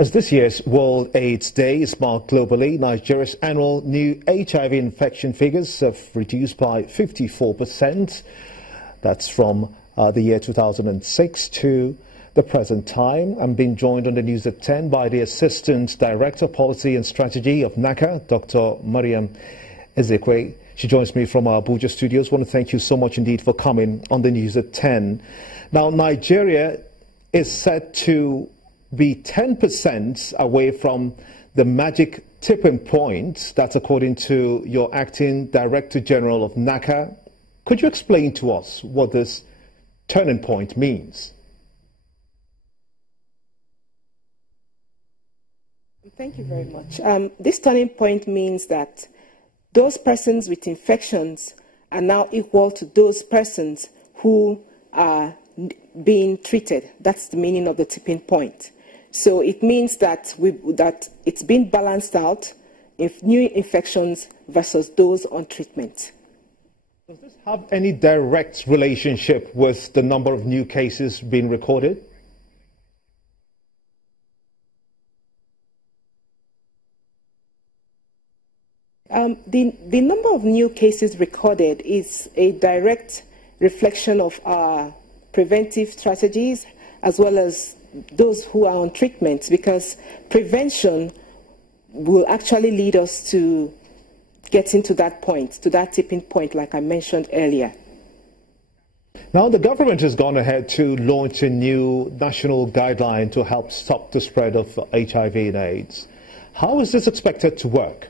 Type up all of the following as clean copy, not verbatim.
As this year's World AIDS Day is marked globally, Nigeria's annual new HIV infection figures have reduced by 54%. That's from the year 2006 to the present time. I'm being joined on the news at 10 by the Assistant Director Policy and Strategy of NACA, Dr. Mariam Ezekwe. She joins me from our Abuja studios. I want to thank you so much indeed for coming on the news at 10. Now, Nigeria is set to be 10% away from the magic tipping point. That's according to your Acting Director General of NACA. Could you explain to us what this turning point means? Thank you very much. This turning point means that those persons with infections are now equal to those persons who are being treated. That's the meaning of the tipping point. So it means that it's been balanced out in new infections versus those on treatment. Does this have any direct relationship with the number of new cases being recorded? The number of new cases recorded is a direct reflection of our preventive strategies as well as those who are on treatment, because prevention will actually lead us to getting to that point, to that tipping point, like I mentioned earlier. Now, the government has gone ahead to launch a new national guideline to help stop the spread of HIV and AIDS. How is this expected to work?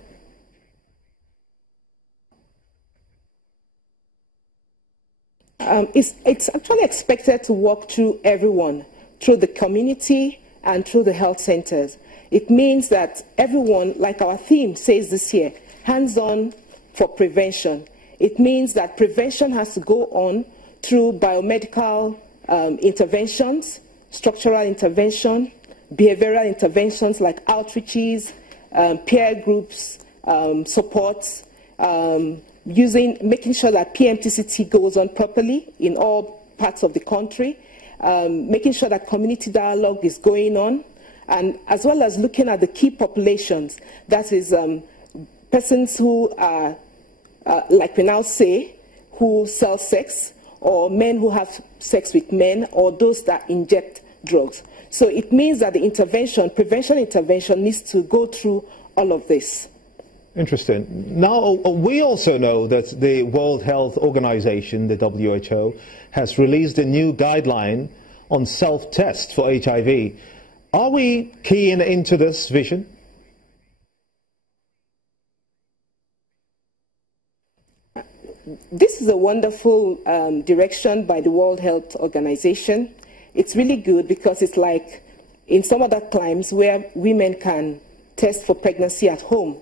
It's actually expected to work through everyone, through the community and through the health centers. It means that everyone, like our theme says this year, hands-on for prevention. It means that prevention has to go on through biomedical interventions, structural intervention, behavioral interventions like outreaches, peer groups, supports, making sure that PMTCT goes on properly in all parts of the country, making sure that community dialogue is going on, and as well as looking at the key populations, that is persons who are, like we now say, who sell sex, or men who have sex with men, or those that inject drugs. So it means that the intervention, prevention intervention, needs to go through all of this. Interesting. Now, we also know that the World Health Organization, the WHO, has released a new guideline on self-test for HIV. Are we keying into this vision? This is a wonderful direction by the World Health Organization. It's really good because it's like in some other climes where women can test for pregnancy at home.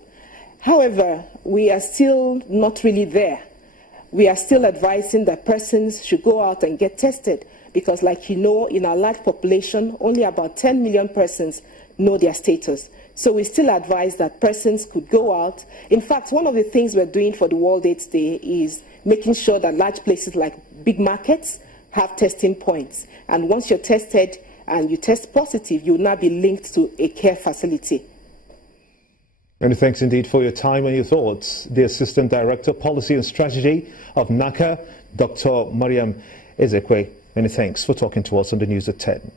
However, we are still not really there. We are still advising that persons should go out and get tested because, like you know, in our large population, only about 10 million persons know their status. So we still advise that persons could go out. In fact, one of the things we're doing for the World AIDS Day is making sure that large places like big markets have testing points. And once you're tested and you test positive, you will now be linked to a care facility. Many thanks indeed for your time and your thoughts. The Assistant Director, Policy and Strategy of NACA, Dr. Mariam Ezekwe. Many thanks for talking to us on the news at 10.